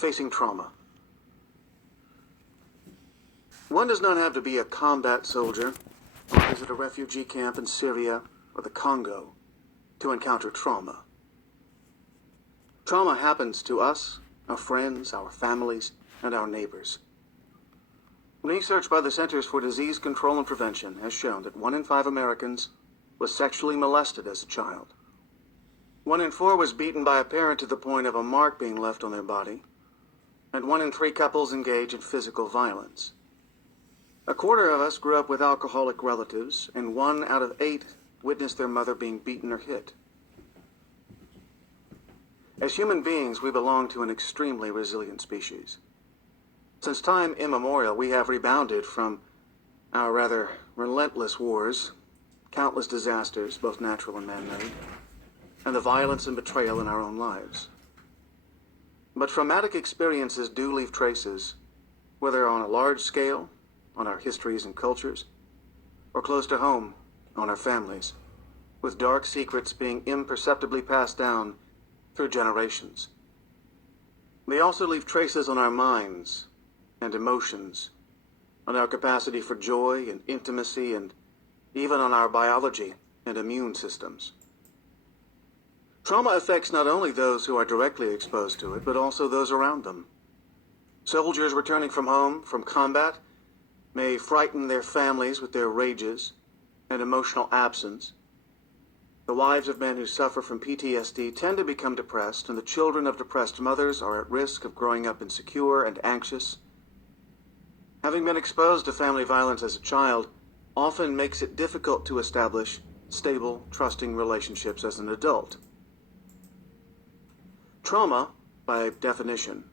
facing trauma. One does not have to be a combat soldier or visit a refugee camp in Syria or the Congo to encounter trauma. Trauma happens to us, our friends, our families, and our neighbors. Research by the Centers for Disease Control and Prevention has shown that 1 in 5 Americans was sexually molested as a child. 1 in 4 was beaten by a parent to the point of a mark being left on their body, and 1 in 3 couples engage in physical violence. A quarter of us grew up with alcoholic relatives, and 1 out of 8 witnessed their mother being beaten or hit. As human beings, we belong to an extremely resilient species. Since time immemorial, we have rebounded from our rather relentless wars, countless disasters, both natural and man-made, and the violence and betrayal in our own lives. But traumatic experiences do leave traces, whether on a large scale, on our histories and cultures, or close to home, on our families, with dark secrets being imperceptibly passed down through generations. They also leave traces on our minds and emotions, on our capacity for joy and intimacy, and even on our biology and immune systems. Trauma affects not only those who are directly exposed to it, but also those around them. Soldiers returning from home from combat may frighten their families with their rages and emotional absence. The wives of men who suffer from PTSD tend to become depressed, and the children of depressed mothers are at risk of growing up insecure and anxious. Having been exposed to family violence as a child often makes it difficult to establish stable, trusting relationships as an adult. Trauma, by definition,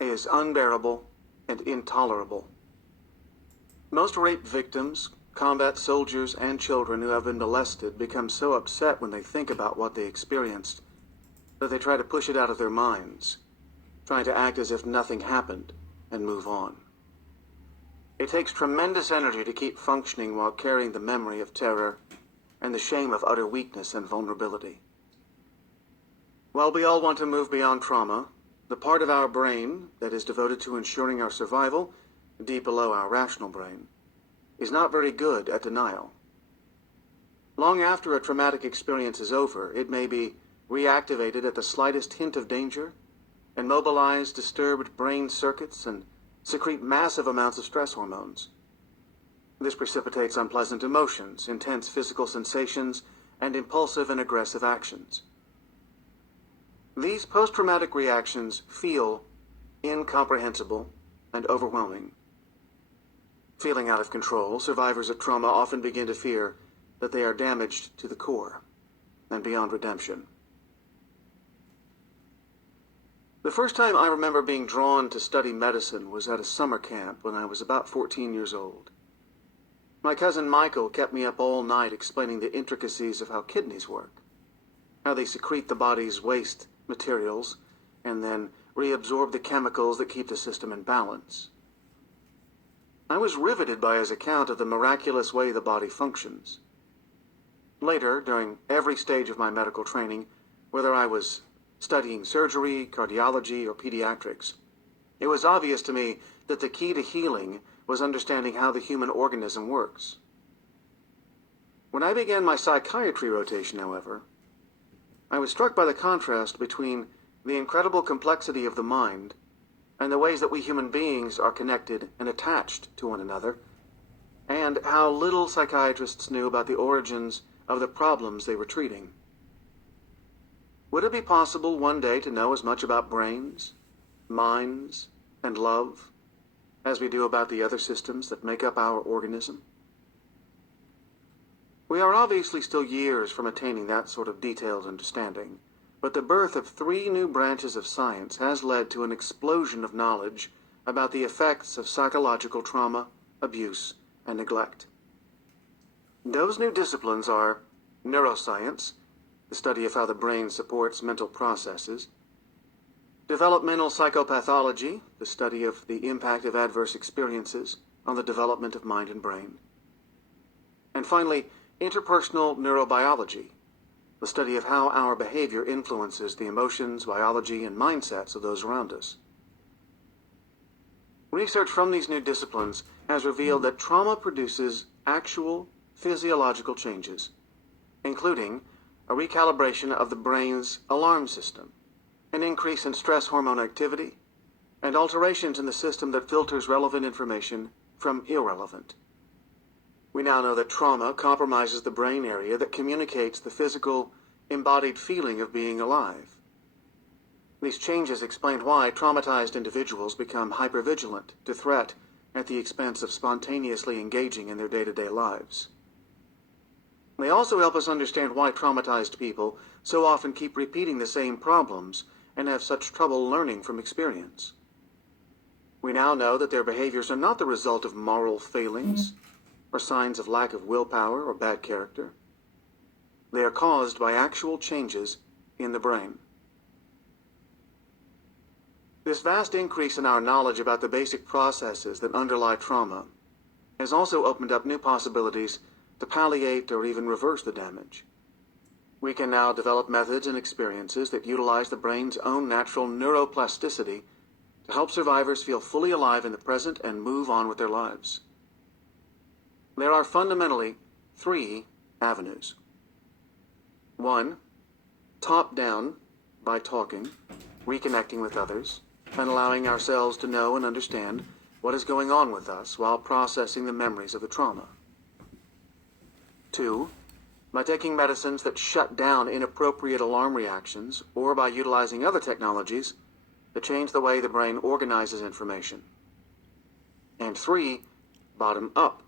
is unbearable and intolerable. Most rape victims, combat soldiers, and children who have been molested become so upset when they think about what they experienced that they try to push it out of their minds, trying to act as if nothing happened and move on. It takes tremendous energy to keep functioning while carrying the memory of terror and the shame of utter weakness and vulnerability. While we all want to move beyond trauma, the part of our brain that is devoted to ensuring our survival, deep below our rational brain, is not very good at denial. Long after a traumatic experience is over, it may be reactivated at the slightest hint of danger and mobilize disturbed brain circuits and secrete massive amounts of stress hormones. This precipitates unpleasant emotions, intense physical sensations, and impulsive and aggressive actions. These post-traumatic reactions feel incomprehensible and overwhelming. Feeling out of control, survivors of trauma often begin to fear that they are damaged to the core and beyond redemption. The first time I remember being drawn to study medicine was at a summer camp when I was about 14 years old. My cousin Michael kept me up all night explaining the intricacies of how kidneys work, how they secrete the body's waste materials and then reabsorb the chemicals that keep the system in balance. I was riveted by his account of the miraculous way the body functions. Later, during every stage of my medical training, whether I was studying surgery, cardiology, or pediatrics, it was obvious to me that the key to healing was understanding how the human organism works. When I began my psychiatry rotation, however, I was struck by the contrast between the incredible complexity of the mind and the ways that we human beings are connected and attached to one another, and how little psychiatrists knew about the origins of the problems they were treating. Would it be possible one day to know as much about brains, minds, and love as we do about the other systems that make up our organism? We are obviously still years from attaining that sort of detailed understanding, but the birth of 3 new branches of science has led to an explosion of knowledge about the effects of psychological trauma, abuse, and neglect. Those new disciplines are neuroscience, the study of how the brain supports mental processes; developmental psychopathology, the study of the impact of adverse experiences on the development of mind and brain; and finally, interpersonal neurobiology, the study of how our behavior influences the emotions, biology, and mindsets of those around us. Research from these new disciplines has revealed that trauma produces actual physiological changes, including a recalibration of the brain's alarm system, an increase in stress hormone activity, and alterations in the system that filters relevant information from irrelevant. We now know that trauma compromises the brain area that communicates the physical, embodied feeling of being alive. These changes explain why traumatized individuals become hypervigilant to threat at the expense of spontaneously engaging in their day-to-day lives. They also help us understand why traumatized people so often keep repeating the same problems and have such trouble learning from experience. We now know that their behaviors are not the result of moral failings or signs of lack of willpower or bad character. They are caused by actual changes in the brain. This vast increase in our knowledge about the basic processes that underlie trauma has also opened up new possibilities to palliate or even reverse the damage. We can now develop methods and experiences that utilize the brain's own natural neuroplasticity to help survivors feel fully alive in the present and move on with their lives. There are fundamentally 3 avenues. 1. Top-down, by talking, reconnecting with others, and allowing ourselves to know and understand what is going on with us while processing the memories of the trauma. 2. By taking medicines that shut down inappropriate alarm reactions, or by utilizing other technologies that change the way the brain organizes information. And 3. Bottom up,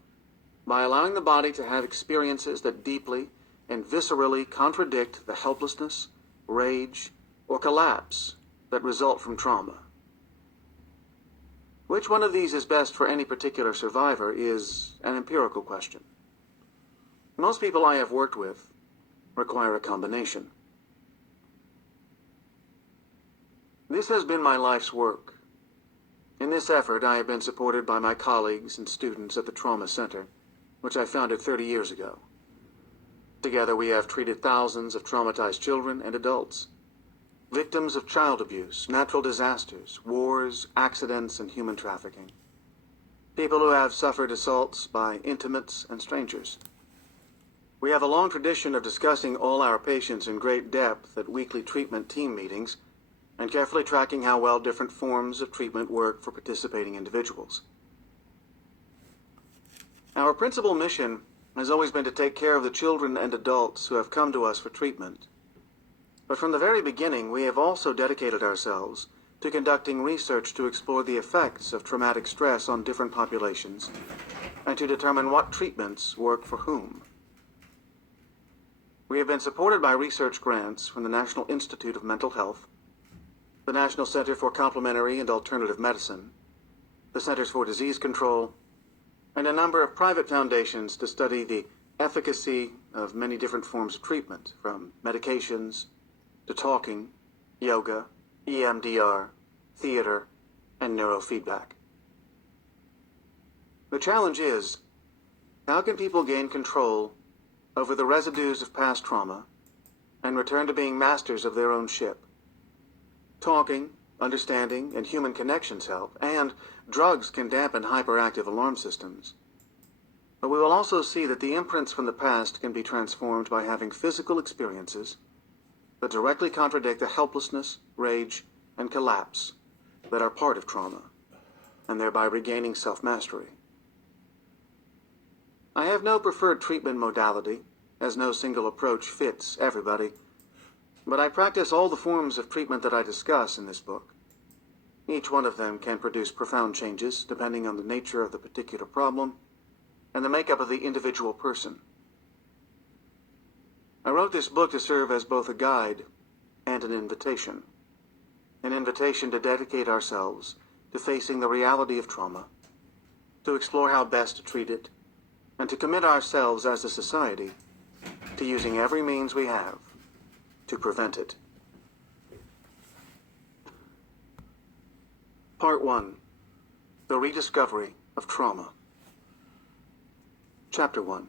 by allowing the body to have experiences that deeply and viscerally contradict the helplessness, rage, or collapse that result from trauma. Which one of these is best for any particular survivor is an empirical question. Most people I have worked with require a combination. This has been my life's work. In this effort, I have been supported by my colleagues and students at the Trauma Center, which I founded 30 years ago. Together, we have treated thousands of traumatized children and adults, victims of child abuse, natural disasters, wars, accidents, and human trafficking. People who have suffered assaults by intimates and strangers. We have a long tradition of discussing all our patients in great depth at weekly treatment team meetings and carefully tracking how well different forms of treatment work for participating individuals. Our principal mission has always been to take care of the children and adults who have come to us for treatment. But from the very beginning, we have also dedicated ourselves to conducting research to explore the effects of traumatic stress on different populations and to determine what treatments work for whom. We have been supported by research grants from the National Institute of Mental Health, the National Center for Complementary and Alternative Medicine, the Centers for Disease Control, and a number of private foundations to study the efficacy of many different forms of treatment, from medications to talking, yoga, EMDR, theater, and neurofeedback. The challenge is, how can people gain control over the residues of past trauma and return to being masters of their own ship? Talking, understanding, and human connections help, and drugs can dampen hyperactive alarm systems. But we will also see that the imprints from the past can be transformed by having physical experiences that directly contradict the helplessness, rage, and collapse that are part of trauma, and thereby regaining self-mastery. I have no preferred treatment modality, as no single approach fits everybody, but I practice all the forms of treatment that I discuss in this book. Each one of them can produce profound changes depending on the nature of the particular problem and the makeup of the individual person. I wrote this book to serve as both a guide and an invitation to dedicate ourselves to facing the reality of trauma, to explore how best to treat it, and to commit ourselves as a society to using every means we have to prevent it. Part 1. The Rediscovery of Trauma. Chapter 1.